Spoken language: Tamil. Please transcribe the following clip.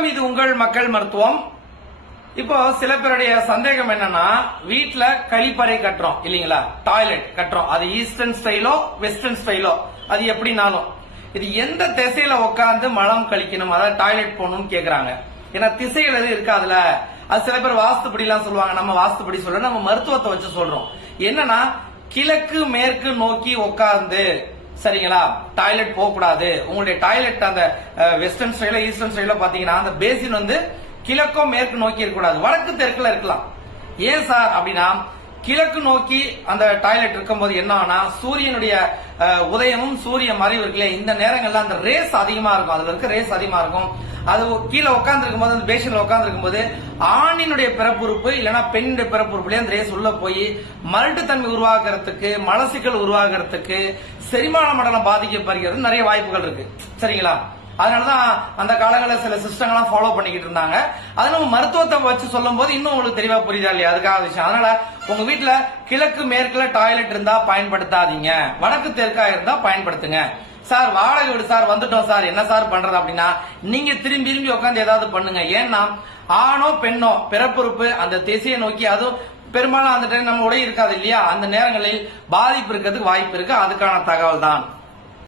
வணக்கம் இது உங்கள் மக்கள் மருத்துவம். இப்போ சில பேருடைய சந்தேகம் என்னன்னா வீட்டில் கழிப்பறை கட்டுறோம் இல்லைங்களா? டாய்லெட் கட்டுறோம். அது ஈஸ்டர்ன் ஸ்டைலோ வெஸ்டர்ன் ஸ்டைலோ அது எப்படினாலும். இது எந்த திசையில உட்காந்து மலம் கழிக்கணும் அதாவது டாய்லெட் போகணும்னு கேக்குறாங்க. ஏன்னா திசைகள் எதுவும் இருக்காதுல அது சில பேர் வாஸ்துப்படி எல்லாம் சொல்லுவாங்க. நம்ம வாஸ்துப்படி சொல்ல நம்ம மருத்துவத்தை வச்சு சொல்றோம். என்னன்னா கிழக்கு மேற்கு நோக்கி உட்கார்ந்து சரிங்களா? டாய்லெட் போக கூடாது உங்களுடைய டாய்லெட் அந்த வெஸ்டர்ன் ஸ்டைல ஈஸ்டர்ன் ஸ்டைல பாத்தீங்கன்னா அந்த பேசின் வந்து கிழக்கோ மேற்கு நோக்கி இருக்கக்கூடாது. வடக்கு தெற்குல இருக்கலாம். ஏன் சார்? அப்படின்னா கிழக்கு நோக்கி அந்த டாய்லெட் இருக்கும்போது என்ன ஆனா சூரியனுடைய உதயமும் சூரிய மறைவு இருக்குல்ல இந்த நேரங்கள்ல அந்த ரேஸ் அதிகமா இருக்கும். அதுல இருக்க ரேஸ் அதிகமா இருக்கும். அது கீழே உட்காந்துருக்கும் போது அந்த பேஷன்ல உட்காந்துருக்கும் இருக்கும்போது ஆணினுடைய பிறப்புறுப்பு இல்லைன்னா பெண்ணுடைய பிறப்புறுப்புலேயே அந்த ரேஸ் உள்ள போய் மருட்டுத்தன்மை உருவாகிறதுக்கு மலசிக்கல் உருவாகிறதுக்கு செரிமான மண்டலம் பாதிக்கப்படுகிறது நிறைய வாய்ப்புகள் இருக்கு. சரிங்களா? அதனாலதான் அந்த காலங்களில் சில சிஸ்டங்கள்லாம் ஃபாலோ பண்ணிக்கிட்டு இருந்தாங்க. அது நம்ம மருத்துவத்தை வச்சு சொல்லும் போது இன்னும் உங்களுக்கு தெளிவா புரியுதா இல்லையா? அதுக்காக விஷயம். அதனால உங்க வீட்டுல கிழக்கு மேற்குல டாய்லெட் இருந்தா பயன்படுத்தாதீங்க. வடக்கு தெற்கா இருந்தா பயன்படுத்துங்க. சார் வாடகை வீடு சார் வந்துட்டோம் சார். என்ன சார் பண்றது அப்படின்னா நீங்க திரும்பி திரும்பி உட்காந்து ஏதாவது பண்ணுங்க. ஏன்னா ஆணோ பெண்ணோ பிறப்புறுப்பு அந்த திசையை நோக்கி அதுவும் பெரும்பாலும் அந்த டைம் நம்ம உடைய இருக்காது இல்லையா? அந்த நேரங்களில் பாதிப்பு இருக்கிறதுக்கு வாய்ப்பு இருக்கு. அதுக்கான தகவல் தான்